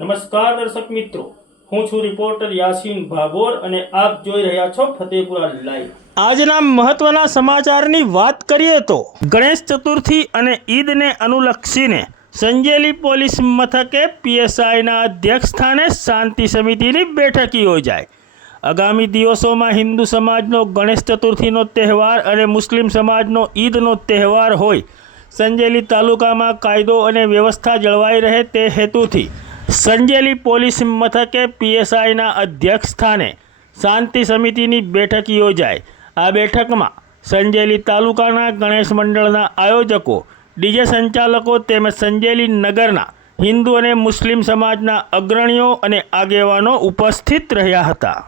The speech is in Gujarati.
નમસ્કાર દર્શક મિત્રો, હું છું રિપોર્ટર યાસીન ભાગોર અને આપ જોઈ રહ્યા છો ફતેપુરા લાઈવ. આજના મહત્વના સમાચારની વાત કરીએ તો, ગણેશ ચતુર્થી અને ઈદને અનુલક્ષીને સંજેલી પોલીસ મથકે પીએસઆઈના અધ્યક્ષ સ્થાને શાંતિ સમિતિની બેઠક યોજાય આગામી દિવસોમાં હિન્દુ સમાજનો ગણેશ ચતુર્થીનો તહેવાર અને મુસ્લિમ સમાજનો ઈદનો તહેવાર હોય, સંજેલી તાલુકામાં કાયદો અને વ્યવસ્થા જળવાઈ રહે તે હેતુથી સંજેલી પોલીસ મથકે પીએસઆઈના અધ્યક્ષ સ્થાને શાંતિ સમિતિની બેઠક યોજાઈ. આ બેઠકમાં સંજેલી તાલુકાના ગણેશ મંડળના આયોજકો, ડીજે સંચાલકો તેમજ સંજેલી નગરના હિન્દુ અને મુસ્લિમ સમાજના અગ્રણીઓ અને આગેવાનો ઉપસ્થિત રહ્યા હતા.